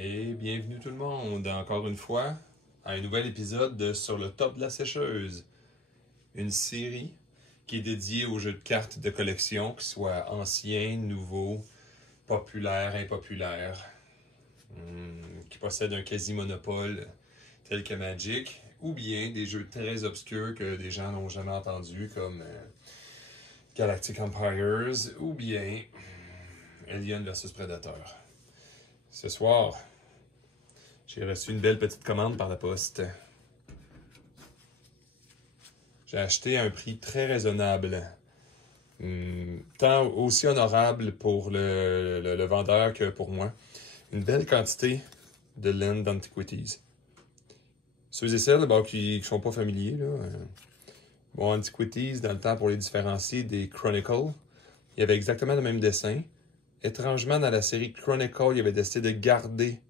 Et bienvenue tout le monde, encore une fois, à un nouvel épisode de Sur le top de la sécheuse. Une série qui est dédiée aux jeux de cartes de collection, qu'ils soient anciens, nouveaux, populaires, impopulaires, qui possèdent un quasi-monopole tel que Magic, ou bien des jeux très obscurs que des gens n'ont jamais entendus, comme Galactic Empires, ou bien Alien vs Predator. Ce soir, j'ai reçu une belle petite commande par la poste. J'ai acheté à un prix très raisonnable. Tant aussi honorable pour le vendeur que pour moi. Une belle quantité de Land Antiquities. Ceux et celles qui ne sont pas familiers, là, Antiquities, dans le temps, pour les différencier des Chronicle, il y avait exactement le même dessin. Étrangement, dans la série Chronicle, il avait décidé de garder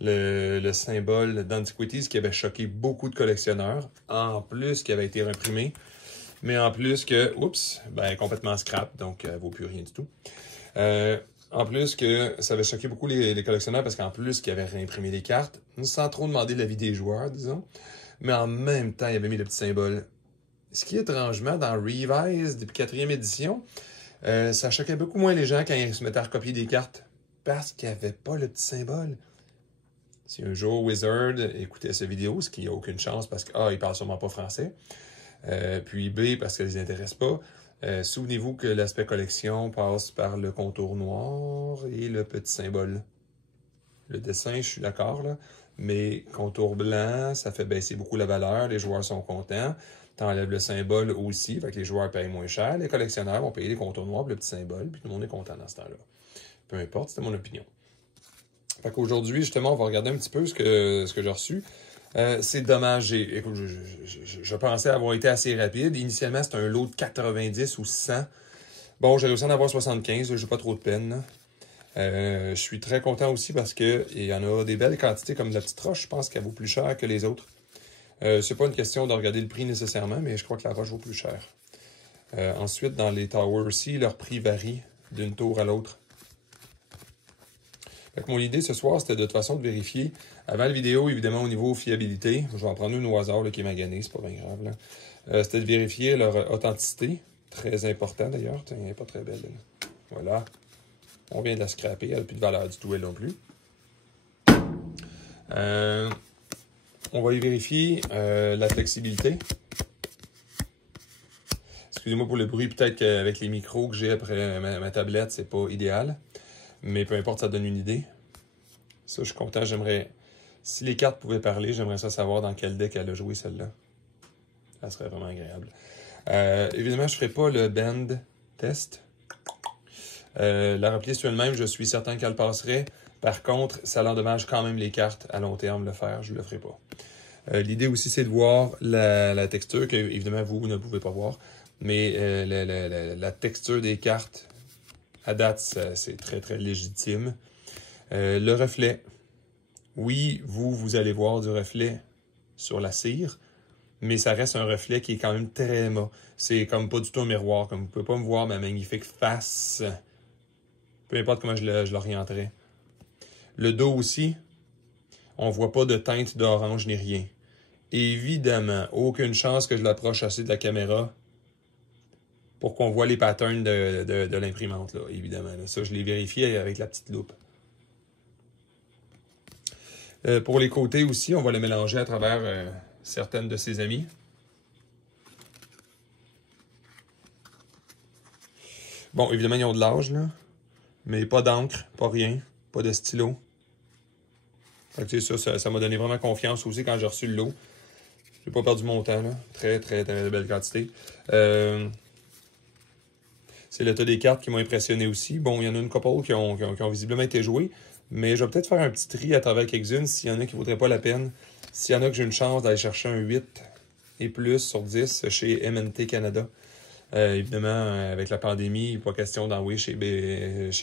le symbole d'Antiquities qui avait choqué beaucoup de collectionneurs, en plus qui avait été imprimé, mais en plus que, complètement scrap, donc elle ne vaut plus rien du tout. En plus que ça avait choqué beaucoup les collectionneurs parce qu'en plus qu'il avait réimprimé les cartes, sans trop demander l'avis des joueurs, disons, mais en même temps, il avait mis le petit symbole. Ce qui, étrangement, dans Revise, depuis 4e édition, ça choquait beaucoup moins les gens quand ils se mettaient à recopier des cartes parce qu'il n'y avait pas le petit symbole. Si un jour Wizard écoutait cette vidéo, ce qui n'a aucune chance parce que A, il parle sûrement pas français, puis B, parce que ça ne les intéresse pas, souvenez-vous que l'aspect collection passe par le contour noir et le petit symbole. Le dessin, je suis d'accord, là, mais contour blanc, ça fait baisser beaucoup la valeur, les joueurs sont contents. T'enlèves le symbole aussi, fait que les joueurs payent moins cher, les collectionneurs vont payer les contours noirs et le petit symbole, puis tout le monde est content dans ce temps-là. Peu importe, c'était mon opinion. Fait qu'aujourd'hui, justement, on va regarder un petit peu ce que j'ai reçu. C'est dommage. Écoute, je pensais avoir été assez rapide. Initialement, c'était un lot de 90 ou 100. Bon, j'ai réussi à en avoir 75. J'ai pas trop de peine. Je suis très content aussi parce qu'il y en a des belles quantités comme la petite roche. Je pense qu'elle vaut plus cher que les autres. C'est pas une question de regarder le prix nécessairement, mais je crois que la roche vaut plus cher. Ensuite, dans les towers aussi, leur prix varie d'une tour à l'autre. Mon idée ce soir, c'était de toute façon de vérifier, avant la vidéo, évidemment, au niveau fiabilité, je vais en prendre une au hasard là, qui est maganée, c'est pas bien grave. C'était de vérifier leur authenticité, très important d'ailleurs, elle n'est pas très belle. Là. Voilà, on vient de la scraper, elle n'a plus de valeur du tout, elle non plus. On va y vérifier la flexibilité. Excusez-moi pour le bruit, peut-être qu'avec les micros que j'ai après ma tablette, c'est pas idéal. Mais peu importe, ça donne une idée. Ça, je suis content. J'aimerais... Si les cartes pouvaient parler, j'aimerais ça savoir dans quel deck elle a joué, celle-là. Ça serait vraiment agréable. Évidemment, je ne ferai pas le band test. La replier sur elle-même, je suis certain qu'elle passerait. Par contre, ça l'endommage quand même les cartes à long terme le faire. Je ne le ferai pas. L'idée aussi, c'est de voir la texture, que évidemment, vous ne pouvez pas voir. Mais la texture des cartes... À date, c'est très, très légitime. Le reflet. Oui, vous allez voir du reflet sur la cire, mais ça reste un reflet qui est quand même très mat. C'est comme pas du tout un miroir, comme vous ne pouvez pas me voir ma magnifique face. Peu importe comment je l'orienterai. Le dos aussi, on ne voit pas de teinte d'orange ni rien. Évidemment, aucune chance que je l'approche assez de la caméra pour qu'on voit les patterns de l'imprimante, là, évidemment. Là. Ça, je l'ai vérifié avec la petite loupe. Pour les côtés aussi, on va le mélanger à travers certaines de ses amies. Bon, évidemment, ils ont de l'âge, là. Mais pas d'encre, pas rien, pas de stylo. Fait que, ça m'a donné vraiment confiance aussi quand j'ai reçu le lot. J'ai pas perdu mon temps, là. Très, très, très belle quantité. C'est le tas des cartes qui m'ont impressionné aussi. Bon, il y en a une couple qui ont visiblement été jouées, mais je vais peut-être faire un petit tri à travers quelques-unes s'il y en a qui ne vaudraient pas la peine. S'il y en a que j'ai une chance d'aller chercher un 8 et plus sur 10 chez MNT Canada. Évidemment, avec la pandémie, il n'est pas question d'envoyer chez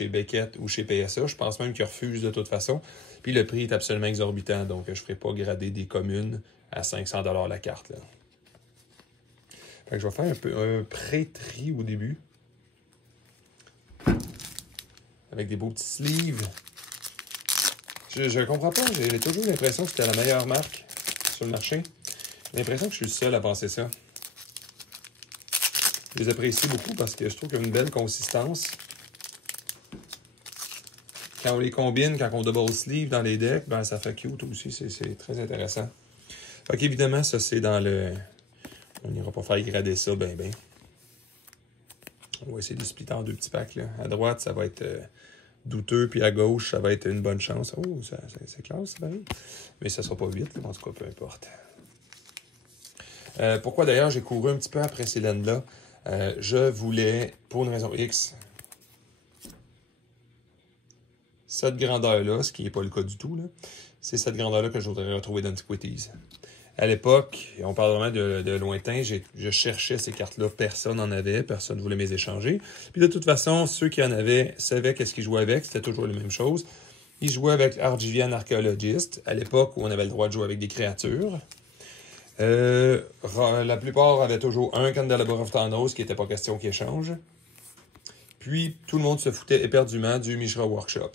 Beckett ou chez PSA. Je pense même qu'ils refusent de toute façon. Puis le prix est absolument exorbitant, donc je ne ferai pas grader des communes à 500 $ la carte. Là. Fait que je vais faire un pré-tri au début. Avec des beaux petits sleeves. Je comprends pas. J'ai toujours l'impression que c'était la meilleure marque sur le marché. J'ai l'impression que je suis le seul à penser ça. Je les apprécie beaucoup parce que je trouve qu'ils ont une belle consistance. Quand on les combine, quand on double sleeve dans les decks, ben ça fait cute aussi. C'est très intéressant. Fait qu'évidemment, ça c'est dans le... On n'ira pas faire grader ça, ben. On va essayer de splitter en 2 petits packs, là. À droite, ça va être douteux, puis à gauche, ça va être une bonne chance. Oh, c'est classe, ça varie. Mais ça sera pas vite, en tout cas, peu importe. Pourquoi d'ailleurs j'ai couru un petit peu après ces laines-là? Je voulais, pour une raison X, cette grandeur-là, ce qui n'est pas le cas du tout, c'est cette grandeur-là que je voudrais retrouver dans d'Antiquities. À l'époque, on parle vraiment de lointain, je cherchais ces cartes-là, personne n'en avait, personne ne voulait les échanger. Puis de toute façon, ceux qui en avaient savaient qu'est-ce qu'ils jouaient avec, c'était toujours la même chose. Ils jouaient avec Argivian Archaeologist, à l'époque où on avait le droit de jouer avec des créatures. La plupart avaient toujours un Candelabra of Thanos qui n'était pas question qu'il échange. Puis tout le monde se foutait éperdument du Mishra Workshop.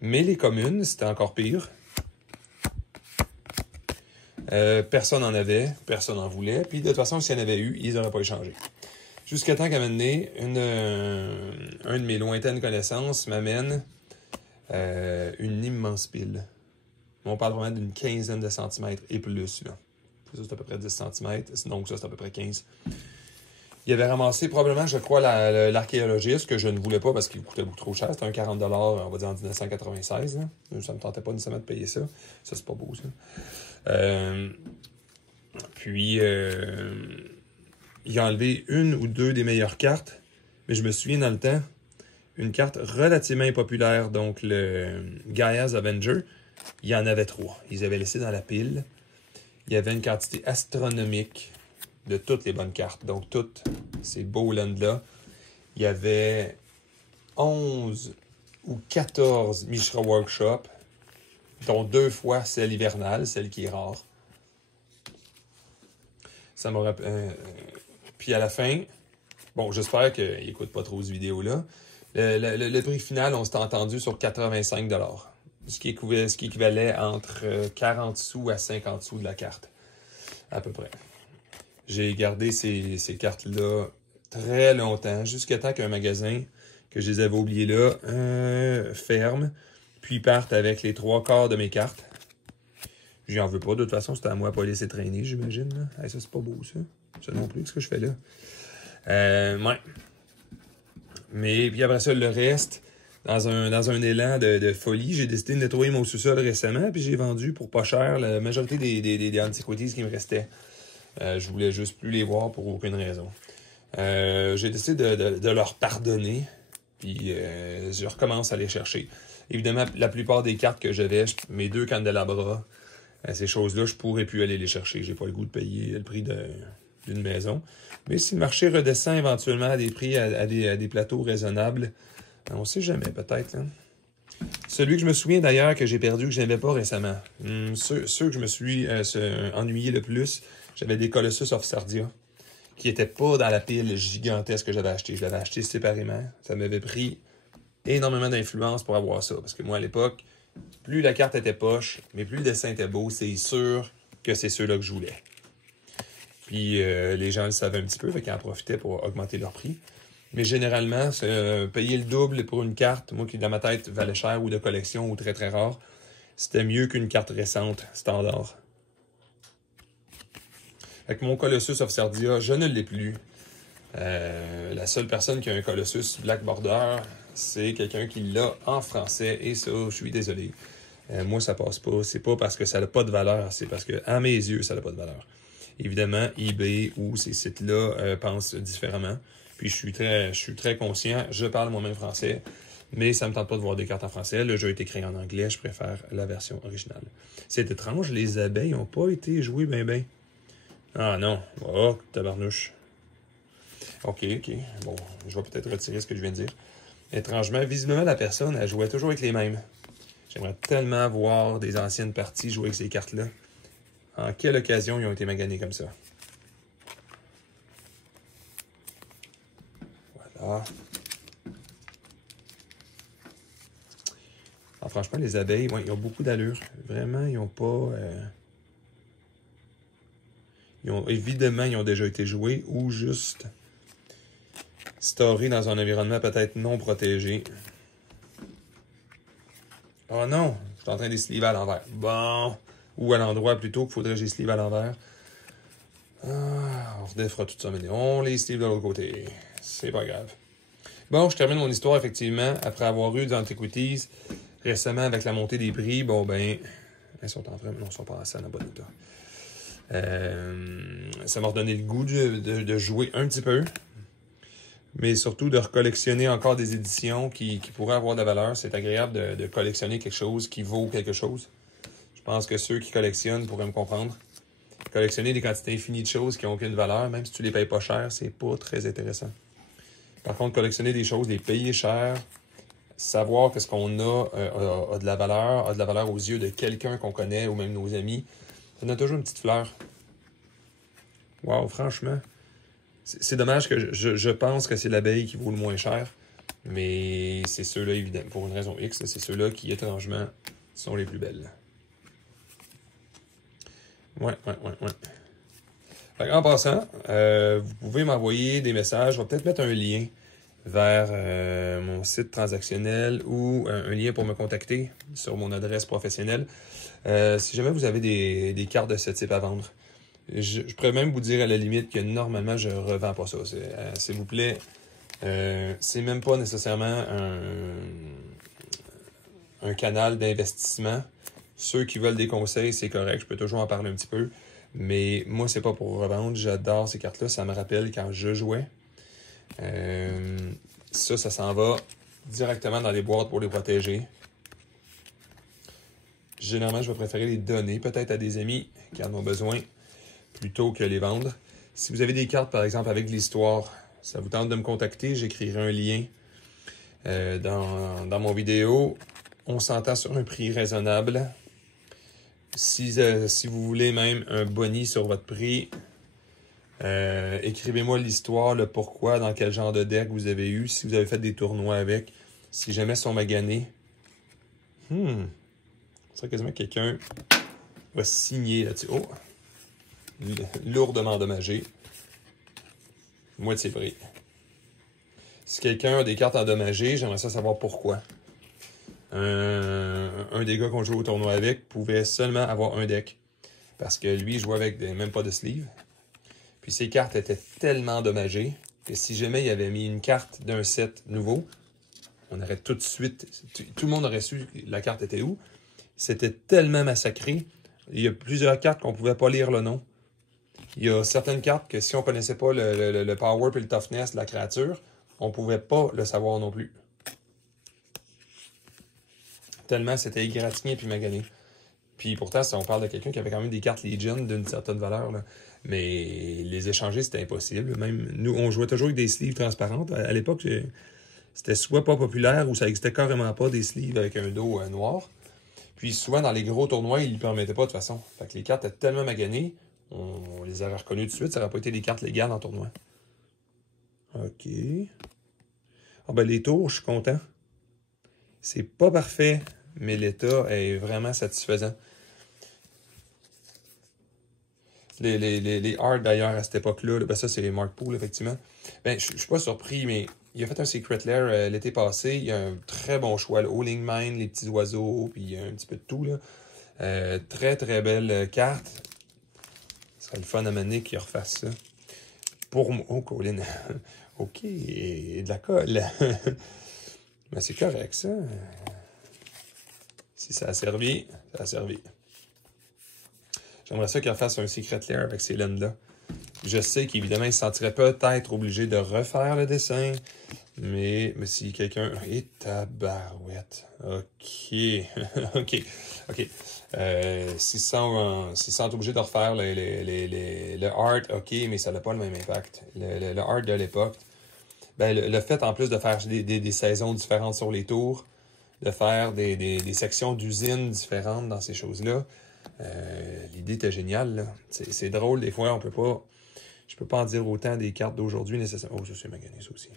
Mais les communes, c'était encore pire. Personne n'en avait, personne n'en voulait. Puis de toute façon, s'il y en avait eu, ils n'auraient pas échangé. Jusqu'à temps qu'à un moment donné, un de mes lointaines connaissances m'amène une immense pile. On parle vraiment d'une quinzaine de centimètres et plus, là. Ça, c'est à peu près 10 cm. Donc, ça, c'est à peu près 15. Il avait ramassé probablement, je crois, l'archéologiste, que je ne voulais pas parce qu'il coûtait beaucoup trop cher. C'était un 40 $, on va dire en 1996. Là. Ça ne me tentait pas nécessairement de payer ça. Ça, c'est pas beau, ça. Il a enlevé une ou deux des meilleures cartes. Mais je me souviens dans le temps, une carte relativement impopulaire, donc le Gaia's Avenger, il y en avait 3. Ils avaient laissé dans la pile. Il y avait une quantité astronomique de toutes les bonnes cartes. Donc, toutes ces beaux lands-là. Il y avait 11 ou 14 Mishra Workshop, dont 2 fois celle hivernale, celle qui est rare. Ça m'a rappelé... Puis à la fin, bon, j'espère qu'il n'écoute pas trop cette vidéo-là. Le prix final, on s'était entendu sur 85 $. Ce qui équivalait entre 40 sous à 50 sous de la carte, à peu près. J'ai gardé ces cartes-là très longtemps, jusqu'à temps qu'un magasin, que je les avais oubliés là, ferme, puis partent avec les 3/4 de mes cartes. J'en veux pas, de toute façon, c'était à moi de pas laisser traîner, j'imagine. Hey, ça, c'est pas beau, ça. Ça non plus, ce que je fais là. Ouais. Mais puis après ça, le reste... Dans un élan de folie, j'ai décidé de nettoyer mon sous-sol récemment, puis j'ai vendu pour pas cher la majorité des Antiquities qui me restaient. Je voulais juste plus les voir pour aucune raison. J'ai décidé de leur pardonner, puis je recommence à les chercher. Évidemment, la plupart des cartes que j'avais, mes 2 Candelabra, ces choses-là, je pourrais plus aller les chercher. J'ai pas le goût de payer le prix d'une maison. Mais si le marché redescend éventuellement à des prix, à des plateaux raisonnables, on sait jamais, peut-être. Hein? Celui que je me souviens d'ailleurs que j'ai perdu, que je n'avais pas récemment. Ceux que je me suis ennuyé le plus, j'avais des Colossus of Sardia, qui n'étaient pas dans la pile gigantesque que j'avais acheté. Je l'avais acheté séparément. Ça m'avait pris énormément d'influence pour avoir ça. Parce que moi, à l'époque, plus la carte était poche, mais plus le dessin était beau, c'est sûr que c'est ceux-là que je voulais. Puis les gens le savaient un petit peu, fait qu'ils en profitaient pour augmenter leur prix. Mais généralement, payer le double pour une carte, moi qui dans ma tête valait cher ou de collection ou très très rare, c'était mieux qu'une carte récente, standard. Avec mon Colossus of Sardia, je ne l'ai plus. La seule personne qui a un Colossus Black Border, c'est quelqu'un qui l'a en français, et ça, je suis désolé. Moi, ça passe pas. C'est pas parce que ça n'a pas de valeur, c'est parce que, à mes yeux, ça n'a pas de valeur. Évidemment, eBay ou ces sites-là pensent différemment. Puis je suis très conscient, je parle moi-même français, mais ça me tente pas de voir des cartes en français. Le jeu a été créé en anglais, je préfère la version originale. C'est étrange, les abeilles n'ont pas été jouées ben. Ah non, oh, tabarnouche. Ok. Bon, je vais peut-être retirer ce que je viens de dire. Étrangement, visiblement, la personne, elle jouait toujours avec les mêmes. J'aimerais tellement voir des anciennes parties jouer avec ces cartes-là. En quelle occasion ils ont été maganés comme ça? Voilà. En franchement, les abeilles, ouais, ils ont beaucoup d'allure. Vraiment, ils n'ont pas... évidemment, ils ont déjà été joués ou juste storés dans un environnement peut-être non protégé. Oh non, je suis en train de les sliver à l'envers. Bon, ou à l'endroit plutôt qu'il faudrait que je les slive à l'envers. On redéfera tout ça, mais on les slive de l'autre côté. C'est pas grave. Bon, je termine mon histoire, effectivement, après avoir eu des Antiquities. Récemment, avec la montée des prix, bon, ben, elles sont en train, non, elles sont pas en scène en bon état. Ça m'a redonné le goût de jouer un petit peu, mais surtout de recollectionner encore des éditions qui pourraient avoir de la valeur. C'est agréable de collectionner quelque chose qui vaut quelque chose. Je pense que ceux qui collectionnent pourraient me comprendre. Collectionner des quantités infinies de choses qui n'ont aucune valeur, même si tu les payes pas cher, c'est pas très intéressant. Par contre, collectionner des choses, les payer cher, savoir que ce qu'on a de la valeur aux yeux de quelqu'un qu'on connaît ou même nos amis, ça donne toujours une petite fleur. Wow, franchement, c'est dommage que je pense que c'est l'abeille qui vaut le moins cher, mais c'est ceux-là, évidemment, pour une raison X, c'est ceux-là qui, étrangement, sont les plus belles. Ouais. En passant, vous pouvez m'envoyer des messages. Je vais peut-être mettre un lien vers mon site transactionnel ou un lien pour me contacter sur mon adresse professionnelle. Si jamais vous avez des cartes de ce type à vendre, je pourrais même vous dire à la limite que normalement, je ne revends pas ça. S'il vous plaît, c'est même pas nécessairement un canal d'investissement. Ceux qui veulent des conseils, c'est correct, je peux toujours en parler un petit peu. Mais moi, c'est pas pour revendre. J'adore ces cartes-là. Ça me rappelle quand je jouais. Ça s'en va directement dans les boîtes pour les protéger. Généralement, je vais préférer les donner peut-être à des amis qui en ont besoin plutôt que les vendre. Si vous avez des cartes, par exemple, avec l'histoire, ça vous tente de me contacter, j'écrirai un lien dans mon vidéo. On s'entend sur un prix raisonnable. Si vous voulez même un boni sur votre prix, écrivez-moi l'histoire, le pourquoi, dans quel genre de deck vous avez eu, si vous avez fait des tournois avec, si jamais ils sont maganés. C'est quasiment quelqu'un va signer là-dessus. Oh! Lourdement endommagé. Moitié prix. Si quelqu'un a des cartes endommagées, j'aimerais ça savoir pourquoi. Un des gars qu'on joue au tournoi avec pouvait seulement avoir un deck. Parce que lui, il jouait avec même pas de sleeve. Puis ses cartes étaient tellement endommagées que si jamais il avait mis une carte d'un set nouveau, on aurait tout de suite... Tout le monde aurait su la carte était où. C'était tellement massacré. Il y a plusieurs cartes qu'on ne pouvait pas lire le nom. Il y a certaines cartes que si on ne connaissait pas le power et le toughness de la créature, on ne pouvait pas le savoir non plus. Tellement c'était égratigné puis magané. Puis pourtant, si on parle de quelqu'un qui avait quand même des cartes Legion d'une certaine valeur, là, mais les échanger, c'était impossible. Même nous, on jouait toujours avec des sleeves transparentes. À l'époque, c'était soit pas populaire ou ça n'existait carrément pas des sleeves avec un dos noir. Puis souvent, dans les gros tournois, ils ne le permettaient pas de toute façon. Fait que les cartes étaient tellement maganées, on les aurait reconnues tout de suite. Ça n'aurait pas été des cartes légales en tournoi. OK. Ah ben les tours, je suis content. C'est pas parfait, mais l'état est vraiment satisfaisant. Les art d'ailleurs à cette époque-là, ben ça c'est les Mark Poole, effectivement. Ben, je suis pas surpris, mais il a fait un Secret Lair l'été passé. Il y a un très bon choix. Le Howling Mine, les petits oiseaux, puis il y a un petit peu de tout. Là. Très très belle carte. Ce serait le fun à mener qu'il refasse ça. Pour moi. Oh, Colin. OK. De la colle. Mais c'est correct, ça. Si ça a servi, ça a servi. J'aimerais ça qu'il refasse un Secret Lair avec ces laines-là. Je sais qu'évidemment, il se sentirait peut-être obligé de refaire le dessin. Mais si quelqu'un... Et tabarouette. OK. OK. S'ils sont obligés de refaire le art, OK, mais ça n'a pas le même impact. Le art de l'époque, ben, le fait en plus de faire des saisons différentes sur les tours, de faire des sections d'usines différentes dans ces choses-là, l'idée était géniale. Là. C'est drôle, des fois, je peux pas en dire autant des cartes d'aujourd'hui nécessairement. Oh, ça c'est magané, ça aussi.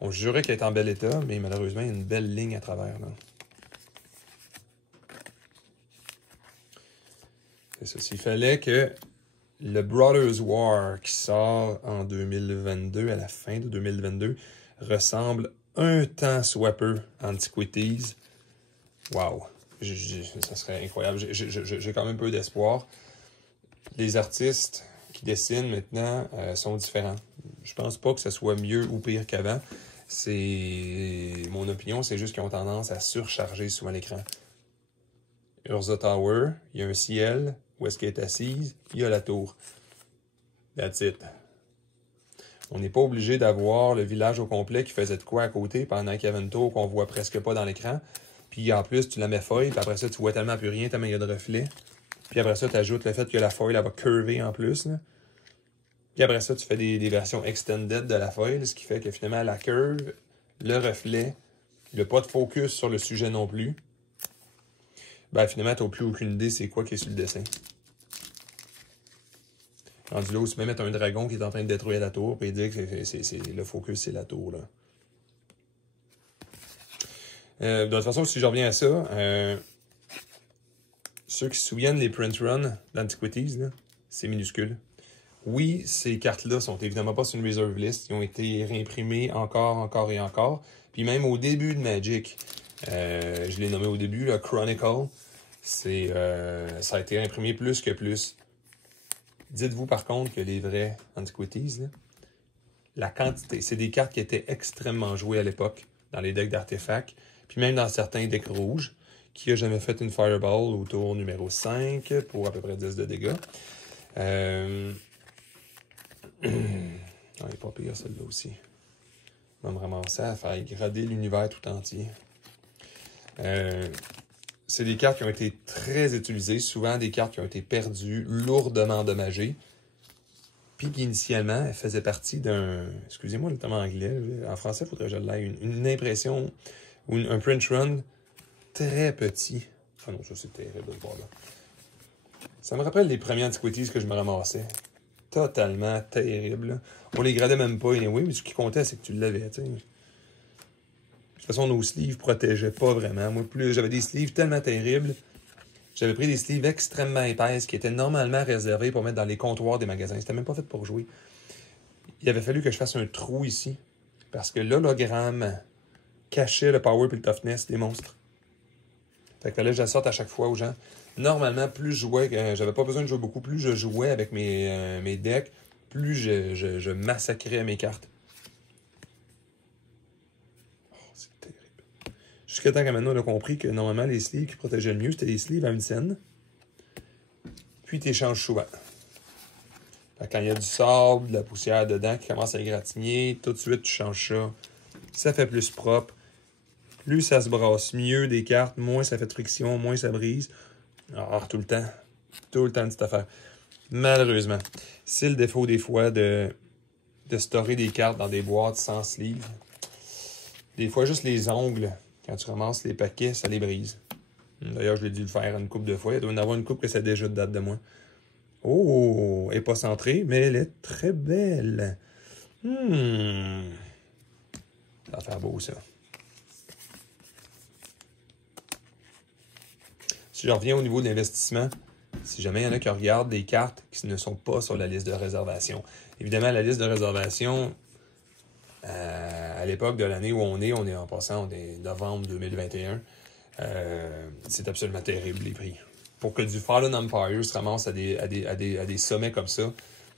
On jurait qu'elle est en bel état, mais malheureusement, il y a une belle ligne à travers. Là. C'est ça. S'il fallait que le Brothers War qui sort en 2022, à la fin de 2022, ressemble un tant soit peu à Antiquities, wow! Ça serait incroyable. J'ai quand même peu d'espoir. Les artistes qui dessinent maintenant sont différents. Je pense pas que ce soit mieux ou pire qu'avant. C'est mon opinion, c'est juste qu'ils ont tendance à surcharger souvent l'écran. Urza Tower, il y a un ciel, où est-ce qu'elle est assise, il y a la tour. That's it. On n'est pas obligé d'avoir le village au complet qui faisait de quoi à côté pendant qu'il y avait une tour qu'on voit presque pas dans l'écran. Puis en plus, tu la mets foil, puis après ça, tu vois tellement plus rien, tellement il y a de reflets. Puis après ça, tu ajoutes le fait que la foil, elle va curver en plus. Là. Puis après ça, tu fais des versions extended de la foil, ce qui fait que finalement, la curve, le reflet, il n'y a pas de focus sur le sujet non plus. Ben finalement, tu n'as plus aucune idée c'est quoi qui est sur le dessin. Rendu là, tu peux mettre un dragon qui est en train de détruire la tour, puis dire que le focus, c'est la tour. Là. De toute façon, si je reviens à ça, ceux qui se souviennent les print runs d'Antiquities, c'est minuscule. Oui, ces cartes-là sont évidemment pas sur une reserve list. Ils ont été réimprimés encore et encore. Puis même au début de Magic, je l'ai nommé au début, là, Chronicle, ça a été réimprimé plus que plus. Dites-vous par contre que les vrais Antiquities, là, la quantité, c'est des cartes qui étaient extrêmement jouées à l'époque dans les decks d'artefacts, puis même dans certains decks rouges. Qui a jamais fait une Fireball au tour numéro 5 pour à peu près 10 de dégâts. Elle est pas pire celle-là aussi. On va me ramasser à faire grader l'univers tout entier. C'est des cartes qui ont été très utilisées, souvent des cartes qui ont été perdues, lourdement endommagées, puis qui initialement elles faisaient partie d'un... Excusez-moi le terme anglais, en français, il faudrait que je l'aille. Une impression ou un print run très petit. Ah non, ça c'est terrible de voir là. Ça me rappelle les premiers Antiquities que je me ramassais. Totalement terrible. On les gradait même pas, anyway, mais ce qui comptait, c'est que tu l'avais, tu sais. De toute façon, nos sleeves protégeaient pas vraiment. Moi, plus j'avais des sleeves tellement terribles. J'avais pris des sleeves extrêmement épaisses qui étaient normalement réservés pour mettre dans les comptoirs des magasins. C'était même pas fait pour jouer. Il avait fallu que je fasse un trou ici. Parce que l'hologramme cachait le power et le toughness des monstres. Fait que là, je la sorte à chaque fois aux gens. Normalement, plus je jouais, j'avais pas besoin de jouer beaucoup, plus je jouais avec mes decks, plus je massacrais mes cartes. Oh, c'est terrible. Jusqu'à temps que maintenant, on a compris que normalement, les sleeves qui protégeaient le mieux, c'était les sleeves à une scène. Puis tu échanges souvent. Fait que quand il y a du sable, de la poussière dedans qui commence à égratigner, tout de suite, tu changes ça. Ça fait plus propre. Plus ça se brasse mieux des cartes, moins ça fait de friction, moins ça brise. Alors, tout le temps de cette affaire. Malheureusement, c'est le défaut des fois de storer des cartes dans des boîtes sans sleeve. Des fois, juste les ongles, quand tu ramasses les paquets, ça les brise. D'ailleurs, je l'ai dû le faire une couple de fois. Il doit y en avoir une couple que ça déjà date de moi. Oh, elle n'est pas centrée, mais elle est très belle. Ça va faire beau, ça. Si je reviens au niveau de l'investissement, si jamais il y en a qui regardent des cartes qui ne sont pas sur la liste de réservation. Évidemment, la liste de réservation, à l'époque de l'année où on est en passant, on est novembre 2021, c'est absolument terrible les prix. Pour que du Fallen Empire se ramasse à des sommets comme ça,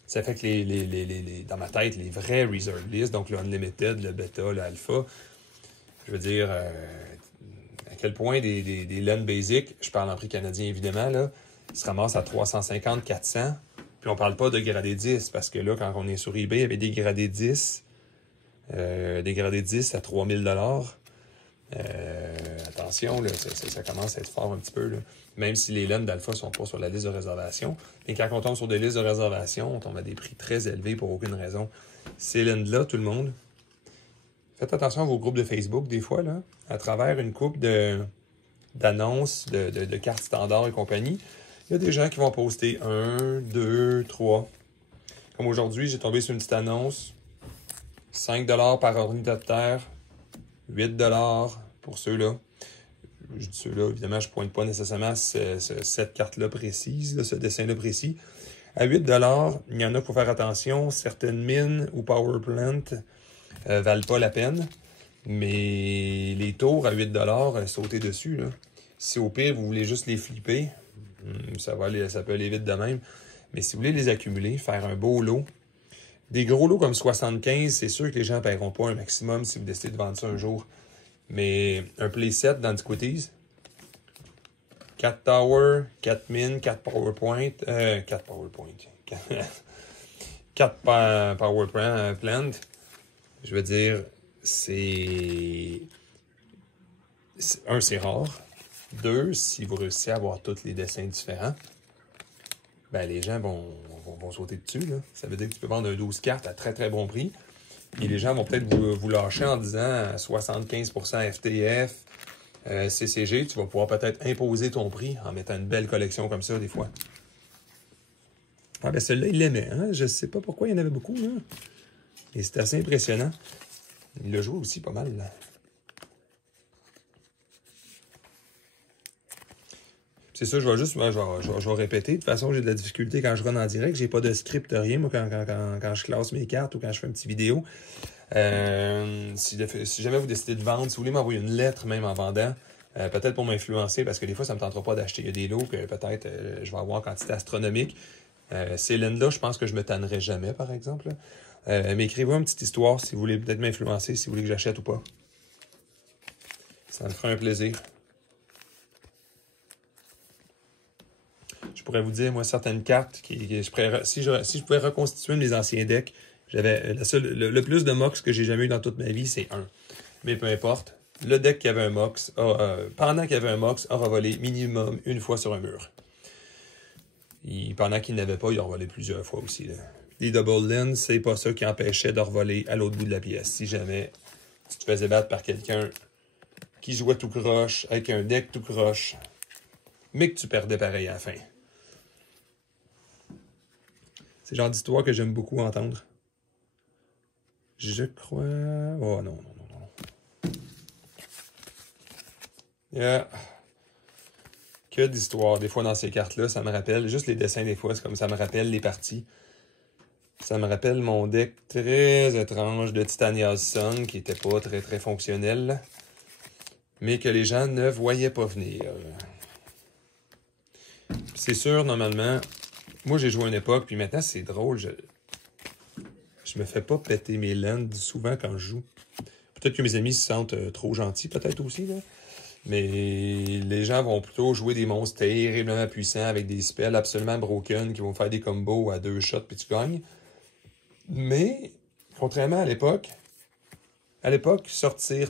ça fait que dans ma tête, les vrais reserve lists, donc le Unlimited, le Beta, le Alpha, je veux dire... à quel point des LEN basic, je parle en prix canadien évidemment, là, ils se ramassent à 350, 400. Puis on parle pas de gradé 10, parce que là, quand on est sur eBay, il y avait des gradés 10. Des gradés 10 à 3000 $. Attention, là, ça commence à être fort un petit peu. Là. Même si les LEN d'Alpha sont pas sur la liste de réservation. Mais quand on tombe sur des listes de réservation, on tombe à des prix très élevés pour aucune raison. Ces LEN-là, tout le monde, faites attention à vos groupes de Facebook, des fois, là, à travers une coupe d'annonces, de cartes standards et compagnie. Il y a des gens qui vont poster 1, 2, 3. Comme aujourd'hui, j'ai tombé sur une petite annonce. 5 $ par ordinateur, 8 $ pour ceux-là. je dis ceux-là, évidemment, je ne pointe pas nécessairement cette carte-là précise, là, ce dessin-là précis. À 8 $, il y en a qu'il faut faire attention. Certaines mines ou power plant valent pas la peine. Mais les tours à 8 $, sautez dessus. Là. Si au pire, vous voulez juste les flipper, ça peut aller vite de même. Mais si vous voulez les accumuler, faire un beau lot, des gros lots comme 75, c'est sûr que les gens ne paieront pas un maximum si vous décidez de vendre ça un jour. Mais un playset d'Antiquities, 4 Tower, 4 Mines, 4 PowerPoint, 4 PowerPoint, 4 Plant, je veux dire, c'est rare. 2, si vous réussissez à avoir tous les dessins différents, ben les gens vont sauter dessus. Là. Ça veut dire que tu peux vendre un 12 cartes à très très bon prix. Et les gens vont peut-être vous lâcher en disant 75% FTF, CCG. Tu vas pouvoir peut-être imposer ton prix en mettant une belle collection comme ça des fois. Ah ben celui-là, il l'aimait. Hein? Je ne sais pas pourquoi il y en avait beaucoup. Là. Et c'est assez impressionnant. Il l'a joué aussi pas mal. Là. C'est ça, je vais répéter. De toute façon, j'ai de la difficulté quand je run en direct. J'ai pas de script, rien, moi, quand je classe mes cartes ou quand je fais une petite vidéo. Si jamais vous décidez de vendre, si vous voulez m'envoyer une lettre même en vendant, peut-être pour m'influencer, parce que des fois, ça me tentera pas d'acheter. Il y a des lots que peut-être je vais avoir en quantité astronomique. Ces laines-là, je pense que je me tannerai jamais, par exemple. Mais écrivez-moi une petite histoire si vous voulez peut-être m'influencer, si vous voulez que j'achète ou pas. Ça me fera un plaisir. Je pourrais vous dire, moi, certaines cartes, si je pouvais reconstituer mes anciens decks, j'avais le plus de mox que j'ai jamais eu dans toute ma vie, c'est 1. Mais peu importe, le deck qui avait un mox, pendant qu'il y avait un mox, aura volé minimum une fois sur un mur. Et pendant qu'il n'avait pas, il a volé plusieurs fois aussi. Là. Les double lens, c'est pas ça qui empêchait de revoler à l'autre bout de la pièce. Si jamais tu te faisais battre par quelqu'un qui jouait tout croche, avec un deck tout croche, mais que tu perdais pareil à la fin. C'est le genre d'histoire que j'aime beaucoup entendre. Je crois... Oh non. Yeah. Que d'histoire. Des fois, dans ces cartes-là, ça me rappelle... Juste les dessins, des fois, c'est comme ça me rappelle les parties. Ça me rappelle mon deck très étrange de Titania's Son, qui était pas très, très fonctionnel, mais que les gens ne voyaient pas venir. C'est sûr, normalement... Moi, j'ai joué à une époque, puis maintenant, c'est drôle. Je me fais pas péter mes lands souvent quand je joue. Peut-être que mes amis se sentent trop gentils, peut-être aussi, là. Mais les gens vont plutôt jouer des monstres terriblement puissants avec des spells absolument broken qui vont faire des combos à 2 shots puis tu gagnes. Mais, contrairement à l'époque, sortir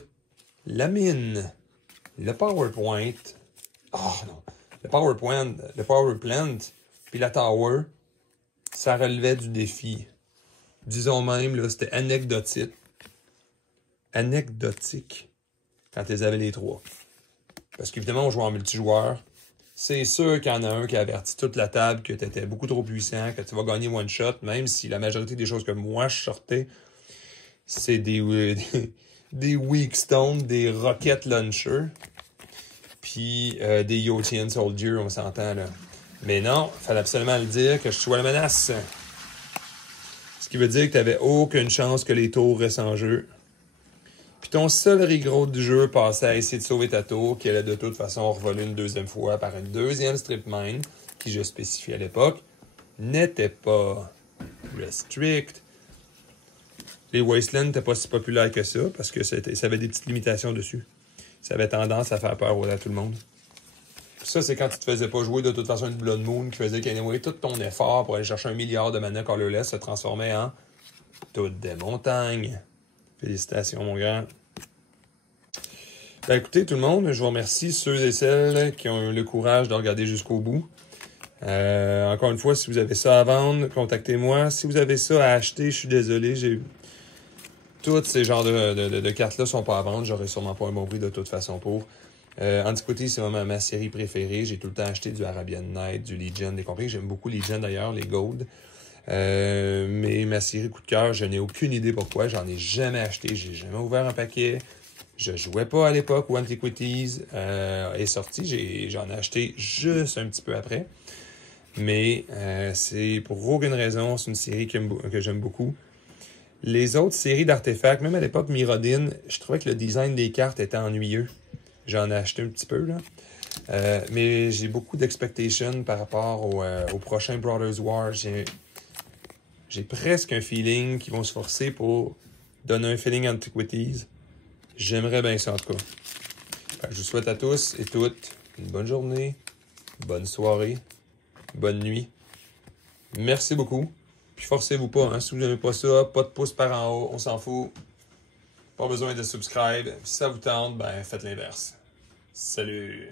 la mine, le PowerPoint, le Power Plant, puis la Tower, ça relevait du défi. Disons même, là, c'était anecdotique. Anecdotique. Quand ils avaient les 3. Parce qu'évidemment, on joue en multijoueur. C'est sûr qu'il y en a un qui avertit toute la table que tu étais beaucoup trop puissant, que tu vas gagner one shot, même si la majorité des choses que moi je sortais, c'est des Weak Stone, des Rocket Launcher, puis des Yotian Soldier, on s'entend là. Mais non, il fallait absolument le dire que je sois la menace. Ce qui veut dire que tu n'avais aucune chance que les tours restent en jeu. Puis ton seul rigolo du jeu passait à essayer de sauver ta tour, qui allait de toute façon revoler une deuxième fois par une deuxième strip mine, qui je spécifiais à l'époque, n'était pas restrict. Les Wastelands n'étaient pas si populaires que ça, parce que ça avait des petites limitations dessus. Ça avait tendance à faire peur à tout le monde. Ça, c'est quand tu te faisais pas jouer de toute façon une Blood Moon qui faisait qu'anyway, tout ton effort pour aller chercher 1 milliard de mana colorless se transformait en toutes des montagnes. Félicitations, mon grand. Ben, écoutez, tout le monde, je vous remercie ceux et celles qui ont eu le courage de regarder jusqu'au bout. Encore une fois, si vous avez ça à vendre, contactez-moi. Si vous avez ça à acheter, je suis désolé, tous ces genres de cartes-là sont pas à vendre. J'aurais sûrement pas un bon prix de toute façon pour. Antiquity, c'est vraiment ma série préférée. J'ai tout le temps acheté du Arabian Night, du Legion, des compris. J'aime beaucoup Legion d'ailleurs, les Gold. Mais ma série coup de cœur, je n'ai aucune idée pourquoi. J'en ai jamais acheté. J'ai jamais ouvert un paquet. Je jouais pas à l'époque où Antiquities est sorti. J'en ai acheté juste un petit peu après. Mais c'est pour aucune raison, c'est une série que j'aime beaucoup. Les autres séries d'artefacts, même à l'époque Mirrodin, je trouvais que le design des cartes était ennuyeux. J'en ai acheté un petit peu, là. Mais j'ai beaucoup d'expectations par rapport au prochain Brothers War. J'ai presque un feeling qu'ils vont se forcer pour donner un feeling Antiquities. J'aimerais bien ça, en tout cas. Je vous souhaite à tous et toutes une bonne journée, bonne soirée, bonne nuit. Merci beaucoup. Puis forcez-vous pas, hein. Si vous n'aimez pas ça, pas de pouce par en haut, on s'en fout. Pas besoin de subscribe. Si ça vous tente, ben faites l'inverse. Salut!